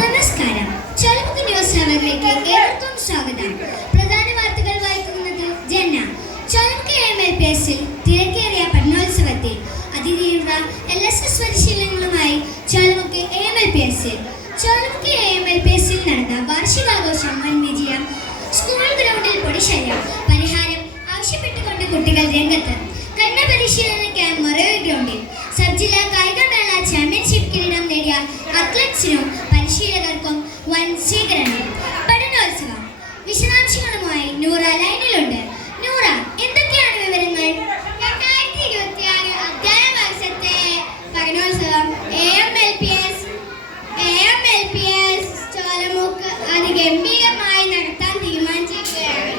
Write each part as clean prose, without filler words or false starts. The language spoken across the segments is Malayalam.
നമസ്കാരം. ചൊലമുക്ക് ന്യൂസ് അവറിലേക്ക് ഏവർക്കും സ്വാഗതം. പ്രധാന വാർത്തകൾ വായിക്കുന്നത് ജന്ന. ചൊലമുക്ക് AMLPSൽ തിരക്കേറിയ പഠനോത്സവത്തിൽ അതിതീവ്ര LSS പരിശീലനങ്ങളുമായി ചൊലമുക്ക് AMLPSൽ നടന്ന വാർഷികാഘോഷം വൻ വിജയം. സ്കൂൾ ഗ്രൗണ്ടിൽ പൊടിശല്യം പരിഹാരം ആവശ്യപ്പെട്ടുകൊണ്ട് കുട്ടികൾ രംഗത്ത്. കഠിന പരിശീലന ക്യാമ്പ് മൊറയൂർ ഗ്രൗണ്ടിൽ. സബ് ജില്ലാ കായികമേള ചാമ്പ്യൻഷിപ്പ് കിരീടം നേടിയ അത്ലറ്റ്സിനും പരിശീലകർക്കും വൻ സ്വീകരണം. പഠനോത്സവം വിശദാംശങ്ങളുമായി നൂറ ലൈനിലുണ്ട്. നൂറ, എന്തൊക്കെയാണ് വിവരങ്ങൾ? 2026 അധ്യയന വർഷത്തെ പഠനോത്സവം AMLPS ചോലമുക്ക് അതിഗംഭീരമായി നടത്താൻ തീരുമാനിച്ചിരിക്കുകയാണ്.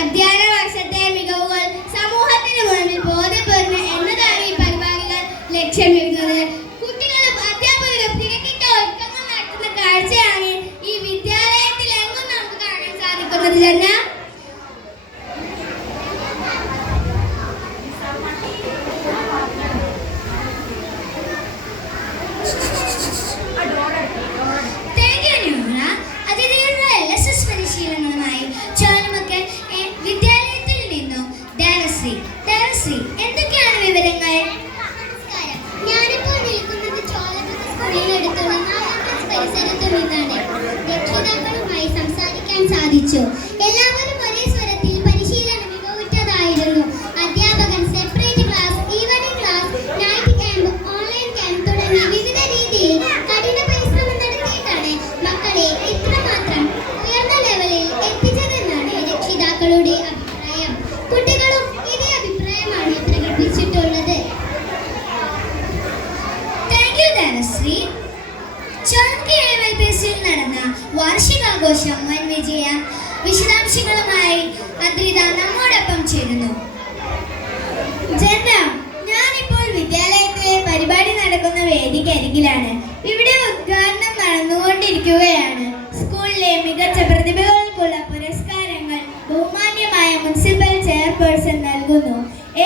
അധ്യയന വർഷത്തെ മികവുകൾ സമൂഹത്തിന് മുന്നിൽ ബോധ്യപ്പെടുന്നു എന്നതാണ് ഈ പരിപാടികൾ ലക്ഷ്യമിടുന്നത്. കുട്ടികളും അധ്യാപകരും തിരക്കിട്ട ഒരുക്കങ്ങൾ നടത്തുന്ന കാഴ്ചയാണ് ഈ വിദ്യാലയത്തിൽ എങ്ങും നമുക്ക് കാണാൻ സാധിക്കുന്നത്. ജന പരിശീലനങ്ങളുമായി ചൊലമുക്ക് വിദ്യാലയത്തിൽ നിന്നും ദേവശ്രീ, എന്തൊക്കെയാണ് വിവരങ്ങൾ? നമസ്കാരം. ഞാനിപ്പോൾ നിൽക്കുന്നത് ചോലമുക്ക് സ്കൂളിനടുത്തുള്ള 4ാം ക്ലാസ് പരിസരത്ത് നിന്നാണ്. രക്ഷിതാക്കളുമായി സംസാരിക്കാൻ സാധിച്ചു. എല്ലാവരും ഒരേ സ്വരത്തിൽ പരിശീലനം മികവുറ്റതായിരുന്നു. അധ്യാപകൻ separate class, evening class, night camp, online camp തുടങ്ങി വിവിധ രീതിയിൽ കഠിന പരിശ്രമം നടത്തിയിട്ടാണ് മക്കളെ ഇത്രമാത്രം ഉയർന്ന ലെവലിൽ എത്തിച്ചതെന്നാണ് രക്ഷിതാക്കളുടെ അഭിപ്രായം. കുട്ടികളും ഇതേ അഭിപ്രായമാണ് പ്രകടിപ്പിച്ചിട്ടുള്ളത്. ദേവശ്രീ. ചൊലമുക്ക് AMLPSൽ നടന്ന വാർഷികാഘോഷം വൻ വിജയം. വിശദാംശങ്ങളുമായി അദ്രിത നമ്മോടൊപ്പം ചേരുന്നു. ജന്ന, ഞാനിപ്പോൾ വിദ്യാലയത്തിലെ പരിപാടി നടക്കുന്ന വേദിക്കരികിലാണ്. ഇവിടെ ഉദ്ഘാടനം നടന്നുകൊണ്ടിരിക്കുകയാണ്. സ്കൂളിലെ മികച്ച പ്രതിഭകൾക്കുള്ള പുരസ്കാരങ്ങൾ ബഹുമാന്യമായ മുനിസിപ്പൽ ചെയർപേഴ്സൺ നൽകുന്നു.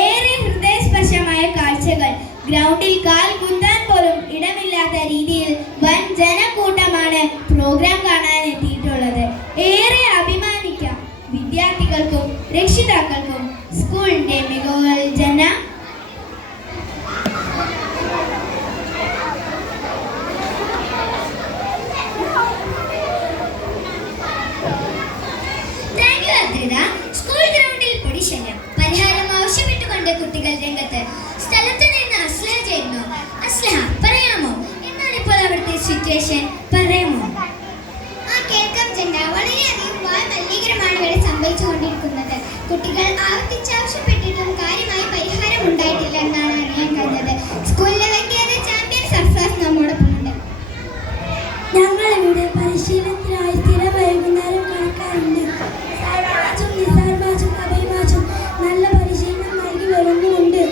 ഏറെ ഹൃദയസ്പർശമായ കാഴ്ചകൾ. ഗ്രൗണ്ടിൽ കാൽ കുന്താൻ പോലും ഇടമില്ലാത്ത രീതിയിൽ വൻ ജനക്കൂട്ടമാണ് പ്രോഗ്രാം കാണാൻ എത്തിയിട്ടുള്ളത്. ഏറെ അഭിമാനിക്കാം വിദ്യാർത്ഥികൾക്കും രക്ഷിതാക്കൾക്കും സ്കൂളിന്റെ മികവുകൾ. ജന സ്കൂൾ ഗ്രൗണ്ടിൽ പൊടിശല്യം പരിഹാരം ആവശ്യപ്പെട്ടുകൊണ്ട് കുട്ടികൾ രംഗത്ത്. സ്ഥലത്ത് നിന്ന് അസ്ലഹ ചേരുന്നു. അസ്ലഹ, പറയാമോ എന്താണ് ഇപ്പോൾ അവിടുത്തെ സിറ്റുവേഷൻ? പറയാമോ? കേൾക്കാം ജന. വളരെയധികം മലിനീകരണമാണ് ഇവിടെ സംഭവിച്ചുകൊണ്ടിരിക്കുന്നത്. കുട്ടികൾ ആവർത്തിച്ചാവശ്യപ്പെട്ടിട്ടും കാര്യമായ പരിഹാരം ഉണ്ടായിട്ടില്ല എന്നാണ് അറിയാൻ കഴിഞ്ഞത്. സ്കൂളിലെ വ്യക്തിഗത ചാമ്പ്യൻ സർഫ്രാസ് നമ്മോടൊപ്പം ഉണ്ട്. ഞങ്ങളിവിടെ പരിശീലനത്തിനായി സ്ഥിരം വൈകുന്നേരം കണക്കാറുണ്ട്. നല്ല പരിശീലനം നൽകി വരുന്നുണ്ട്.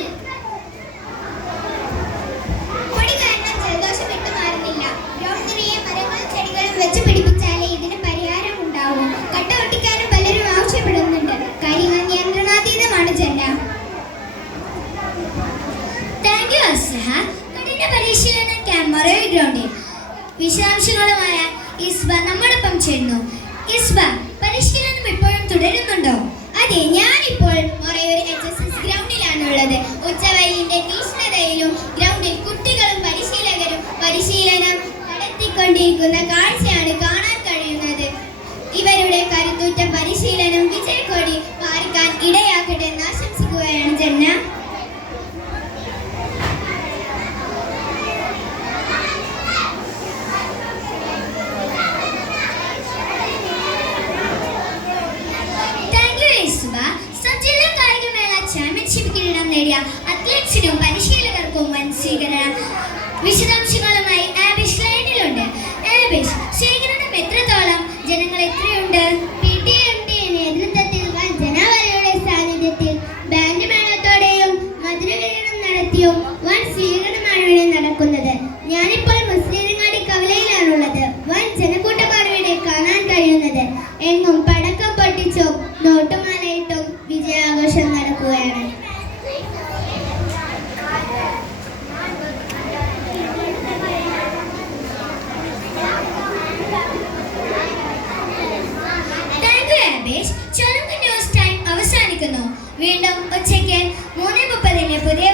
പൊടി കാരണം ജലദോഷം വിട്ടുമാറുന്നില്ല. ഗ്രൗണ്ട് നിറയെ മരങ്ങളും ചെടികളും വെച്ച് പിടിപ്പിച്ചാലേ ഇതിന് പരിഹാരം ഉണ്ടാവൂ. കട്ട ഒട്ടിക്കാനും പലരും ആവശ്യപ്പെടുന്നുണ്ട്. കാര്യങ്ങൾ നിയന്ത്രണാതീതമാണ് ജന. അസ്ലഹ. കഠിന പരിശീലന ക്യാമ്പ് മൊറയൂർ ഗ്രൗണ്ടിൽ. വിശദാംശങ്ങളുമായ ഇസ്ബ നമ്മോടൊപ്പം ചേരുന്നു. ഇസ്ബ, പരിശീലനം ഇപ്പോഴും തുടരുന്നുണ്ടോ? അതെ, ഞാനിപ്പോൾ മൊറയൂർ HSS ഗ്രൗണ്ടിലാണുള്ളത്. ഉച്ചവെയിലിന്റെ തീഷ്ണതയിലും ഗ്രൗണ്ടിൽ കുട്ടികളും പരിശീലകരും പരിശീലനം നടത്തിക്കൊണ്ടിരിക്കുന്ന കാഴ്ചയാണ് കാണാൻ കഴിയുന്നത്. ഇവരുടെ കരുത്തുറ്റ പരിശീലനം വിജയക്കൊടി പാറിക്കാൻ ഇടയാക്കട്ടെ എന്ന് ആശംസിക്കുകയാണ് ജന്ന. സബ് ജില്ലാ കായികമേള ചാമ്പ്യൻഷിപ്പ് കിരീടം നേടിയ അത്ലറ്റ്സിനും പരിശീലകർക്കും വൻ സ്വീകരണം. വിശദാംശങ്ങളുമായി ആബിഷ് ലൈനിലുണ്ട്. ആബിഷ്, വീണ്ടും ഉച്ചയ്ക്ക് 3:30 പുതിയ